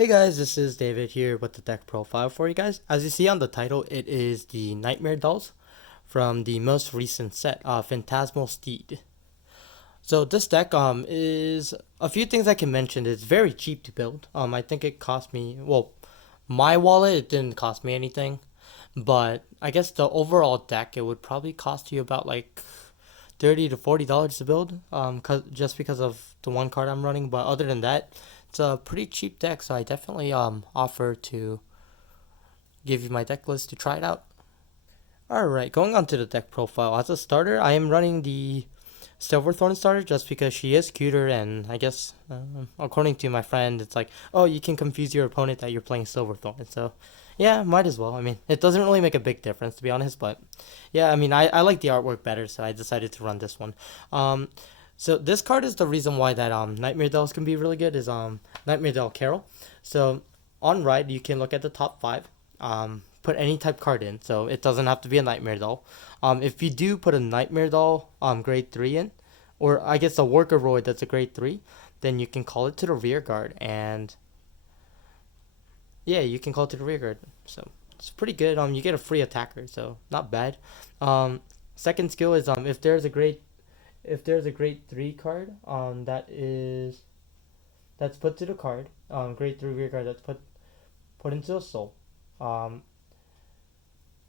Hey guys, this is David here with the deck profile for you guys. As you see on the title, it is the Nightmare Dolls from the most recent set, Phantasmal Steed. So this deck is a few things I can mention. It's very cheap to build. I think it cost me, well, my wallet it didn't cost me anything, but I guess the overall deck it would probably cost you about like $30 to $40 to build. Just because of the one card I'm running. But other than that, it's a pretty cheap deck. So I definitely offer to give you my deck list to try it out. All right, going on to the deck profile. As a starter, I am running the Silverthorn starter just because she is cuter, and I guess according to my friend, it's like, oh, you can confuse your opponent that you're playing Silverthorn. So yeah, might as well. I mean, it doesn't really make a big difference to be honest, but yeah, I mean, I like the artwork better, so I decided to run this one. Um, so this card is the reason why that Nightmare Dells can be really good is Nightmare Dell Carol. So on right, you can look at the top five. Put any type card in, so it doesn't have to be a Nightmare Doll. If you do put a Nightmare Doll grade 3 in, or I guess a Workoroid that's a grade 3, then you can call it to the rear guard, and yeah, you can call it to the rear guard. So it's pretty good. You get a free attacker, so not bad. Um, Second skill is if there's a grade 3 card that's put to the card, grade 3 rear guard that's put into a soul. Um,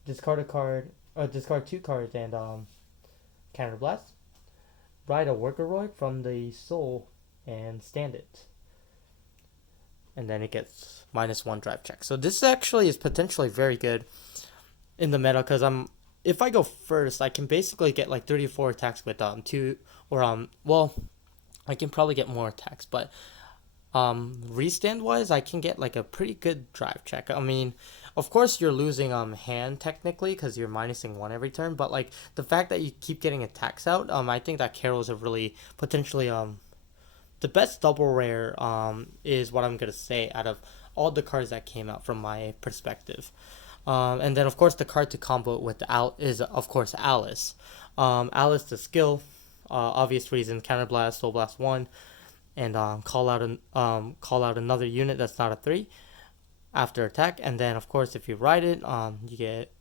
Discard a card, discard two cards and counterblast. Ride a Workoroid from the soul and stand it, and then it gets -1 drive check. So this actually is potentially very good in the meta because if I go first, I can basically get like 34 attacks with two or well, I can probably get more attacks, but restand wise, I can get like a pretty good drive check. I mean, of course you're losing hand technically because you're minusing one every turn, but like the fact that you keep getting attacks out, I think that Carol's a really potentially the best double rare is what I'm gonna say out of all the cards that came out from my perspective. And then of course the card to combo with Al is of course Alice. Alice the skill, obvious reason, counterblast, soul blast one, and call out another unit that's not a 3 after attack, and then of course if you ride it, you get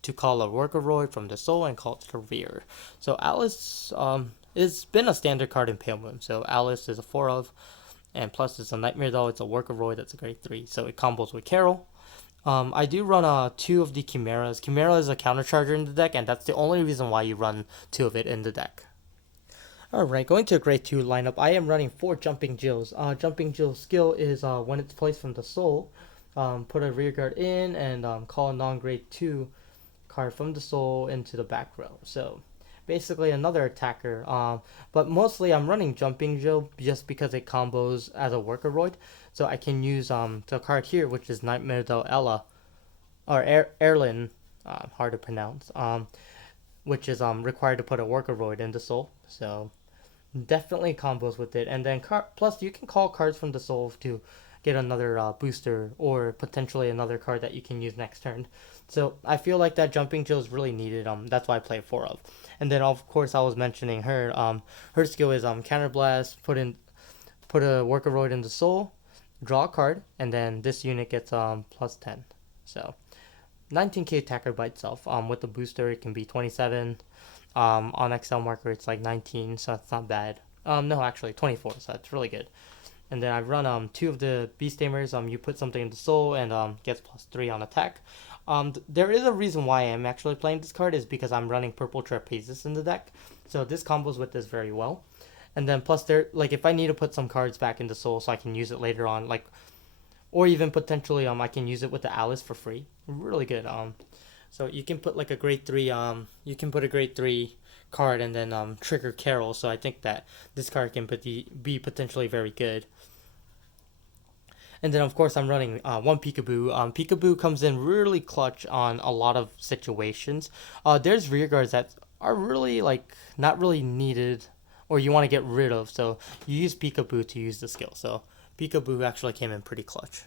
to call a Workoroid from the soul and call it to the rear. So Alice it's been a standard card in Palemoon. So Alice is a 4 of, and plus it's a Nightmare Doll, it's a Workoroid that's a grade 3, so it combos with Carol. I do run two of the Chimeras. Chimera is a countercharger in the deck, and that's the only reason why you run two of it in the deck. Alright, going to a grade 2 lineup, I am running 4 Jumping Jills. Jumping Jill's skill is when it's placed from the soul, put a rear guard in and call a non-grade 2 card from the soul into the back row. So basically another attacker. But mostly I'm running Jumping Jill just because it combos as a Workoroid. So I can use the card here, which is Nightmare Doll Ella, or Erlin, hard to pronounce, which is required to put a Workoroid in the soul. So definitely combos with it, and then plus you can call cards from the soul to get another booster or potentially another card that you can use next turn. So I feel like that Jumping Jill is really needed. That's why I play 4 of. And then of course I was mentioning her. Her skill is counterblast, put a Workoroid in the soul, draw a card, and then this unit gets +10. So 19k attacker by itself. With the booster it can be 27. On Excel marker it's like 19, so that's not bad. No, actually 24, so that's really good. And then I run two of the Beast Tamers. You put something in the soul and gets +3 on attack. There is a reason why I'm actually playing this card is because I'm running Purple Trapezes in the deck, so this combos with this very well. And then plus there, like if I need to put some cards back into soul so I can use it later on, like, or even potentially I can use it with the Alice for free. Really good. So you can put like a grade 3 you can put a grade 3 card and then trigger Carol. So I think that this card can be potentially very good. And then of course I'm running one Peekaboo. Peekaboo comes in really clutch on a lot of situations. There's rear guards that are really like not really needed or you want to get rid of. So you use Peekaboo to use the skill. So Peekaboo actually came in pretty clutch.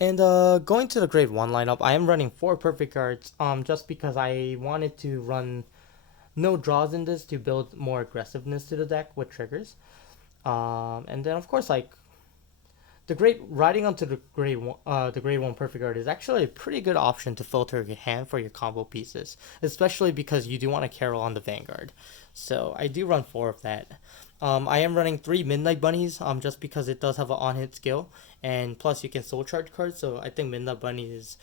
And going to the grade 1 lineup, I am running 4 perfect cards just because I wanted to run no draws in this to build more aggressiveness to the deck with triggers. And then of course like the grade riding onto the grade one perfect guard is actually a pretty good option to filter your hand for your combo pieces, especially because you do want to carol on the Vanguard. So I do run 4 of that. I am running 3 Midnight Bunnies, just because it does have an on-hit skill, and plus you can soul charge cards. So I think Midnight Bunny is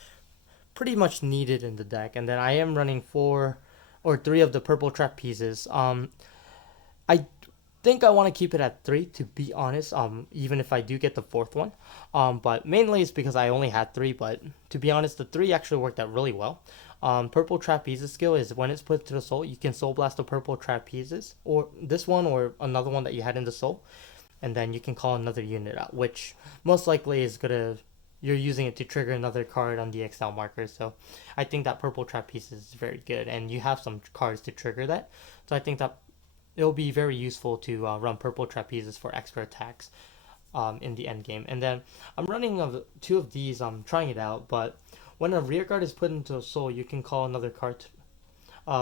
pretty much needed in the deck. And then I am running 4 or 3 of the purple trap pieces. I think I want to keep it at 3, to be honest, even if I do get the 4th one. But mainly it's because I only had 3, but to be honest, the 3 actually worked out really well. Purple trapezes skill is when it's put to the soul, you can soul blast the purple trapezes, or this one or another one that you had in the soul, and then you can call another unit out, which most likely is gonna, you're using it to trigger another card on the exile marker. So I think that purple trapeze is very good, and you have some cards to trigger that. So I think that it'll be very useful to run purple trapezes for extra attacks in the end game. And then I'm running 2 of these. I'm trying it out, but when a rear guard is put into a soul, you can call another card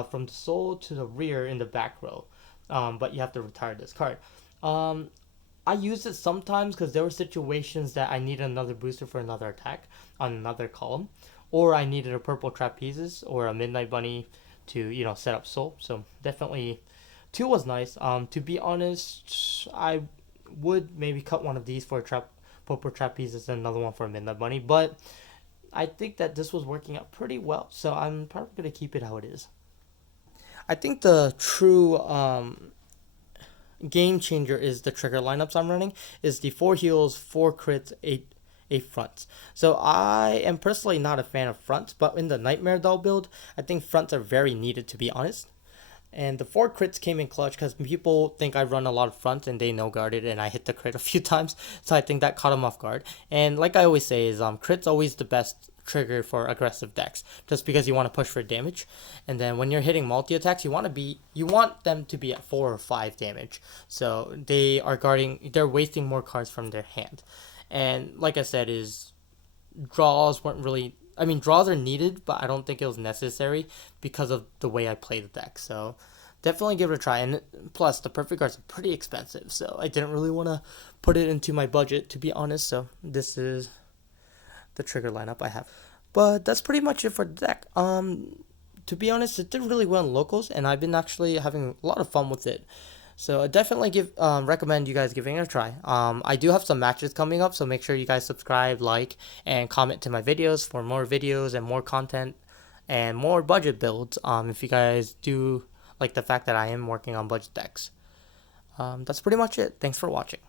from the soul to the rear in the back row. But you have to retire this card. I use it sometimes because there were situations that I needed another booster for another attack on another column, or I needed a purple trapezes or a midnight bunny to set up soul. So definitely 2 was nice. To be honest, I would maybe cut one of these for a purple trapezes and another one for a midnight bunny, but I think that this was working out pretty well, so I'm probably gonna keep it how it is. I think the true game changer is the trigger lineups I'm running is the 4 heals, 4 crits, 8 fronts. So I am personally not a fan of fronts, but in the Nightmare Doll build, I think fronts are very needed, to be honest. And the 4 crits came in clutch because people think I run a lot of fronts and they no guarded, and I hit the crit a few times. So I think that caught them off guard. And like I always say, is crit's always the best trigger for aggressive decks, just because you want to push for damage. And then when you're hitting multi attacks, you want them to be at 4 or 5 damage. So they're wasting more cards from their hand. And like I said, is draws weren't really, I mean, draws are needed, but I don't think it was necessary because of the way I play the deck. So definitely give it a try. And plus, the perfect cards are pretty expensive, so I didn't really want to put it into my budget, to be honest. So this is the trigger lineup I have. But that's pretty much it for the deck. To be honest, it did really well in locals, and I've been actually having a lot of fun with it. So I definitely recommend you guys giving it a try. I do have some matches coming up, so make sure you guys subscribe, like, and comment to my videos for more videos and more content and more budget builds. If you guys do like the fact that I am working on budget decks. That's pretty much it. Thanks for watching.